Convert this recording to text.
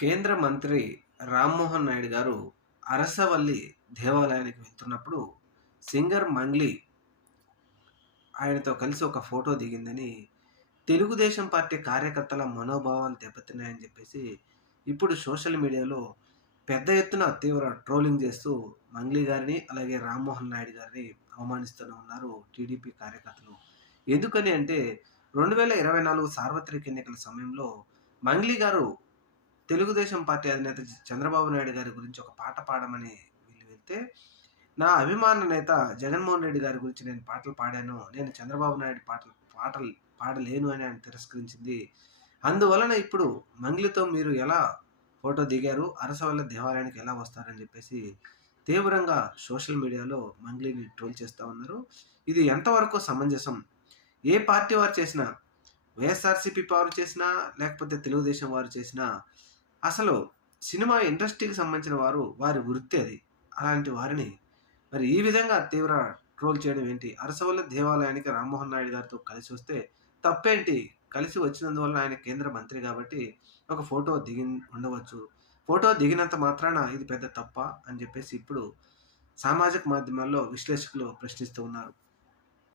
కేంద్ర మంత్రి రామ్మోహన్ నాయుడు గారు అరసవల్లి దేవాలయానికి వెళ్తున్నప్పుడు సింగర్ మంగ్లీ ఆయనతో కలిసి ఒక ఫోటో దిగిందని తెలుగుదేశం పార్టీ కార్యకర్తల మనోభావాలు దెబ్బతిన్నాయని చెప్పేసి ఇప్పుడు సోషల్ మీడియాలో పెద్ద ఎత్తున తీవ్ర ట్రోలింగ్ చేస్తూ మంగ్లీ గారిని అలాగే రామ్మోహన్ నాయుడు గారిని అవమానిస్తూనే ఉన్నారు టీడీపీ కార్యకర్తలు. ఎందుకని అంటే రెండు వేల ఇరవై నాలుగు సార్వత్రిక ఎన్నికల సమయంలో మంగ్లీ గారు తెలుగుదేశం పార్టీ అధినేత చంద్రబాబు నాయుడు గారి గురించి ఒక పాట పాడమని వీళ్ళు వెళ్తే నా అభిమాన నేత జగన్మోహన్ రెడ్డి గారి గురించి నేను పాటలు పాడాను నేను చంద్రబాబు నాయుడు పాటలు పాటలు పాడలేను అని ఆయన తిరస్కరించింది. అందువలన ఇప్పుడు మంగ్లీతో మీరు ఎలా ఫోటో దిగారు అరసవల్ల దేవాలయానికి ఎలా వస్తారని చెప్పేసి తీవ్రంగా సోషల్ మీడియాలో మంగ్లీని ట్రోల్ చేస్తూ ఉన్నారు. ఇది ఎంతవరకు సమంజసం? ఏ పార్టీ వారు చేసినా వైఎస్ఆర్సీపీ వారు చేసినా లేకపోతే తెలుగుదేశం వారు చేసినా అసలు సినిమా ఇండస్ట్రీకి సంబంధించిన వారు వారి వృత్తి అది. అలాంటి వారిని మరి ఈ విధంగా తీవ్ర ట్రోల్ చేయడం ఏంటి? అరసవల్లి దేవాలయానికి రామ్మోహన్ నాయుడు గారితో కలిసి వస్తే తప్పేంటి? కలిసి వచ్చినందువల్ల ఆయన కేంద్ర మంత్రి కాబట్టి ఒక ఫోటో దిగి ఉండవచ్చు. ఫోటో దిగినంత మాత్రాన ఇది పెద్ద తప్ప అని చెప్పేసి ఇప్పుడు సామాజిక మాధ్యమాల్లో విశ్లేషకులు ప్రశ్నిస్తూ ఉన్నారు.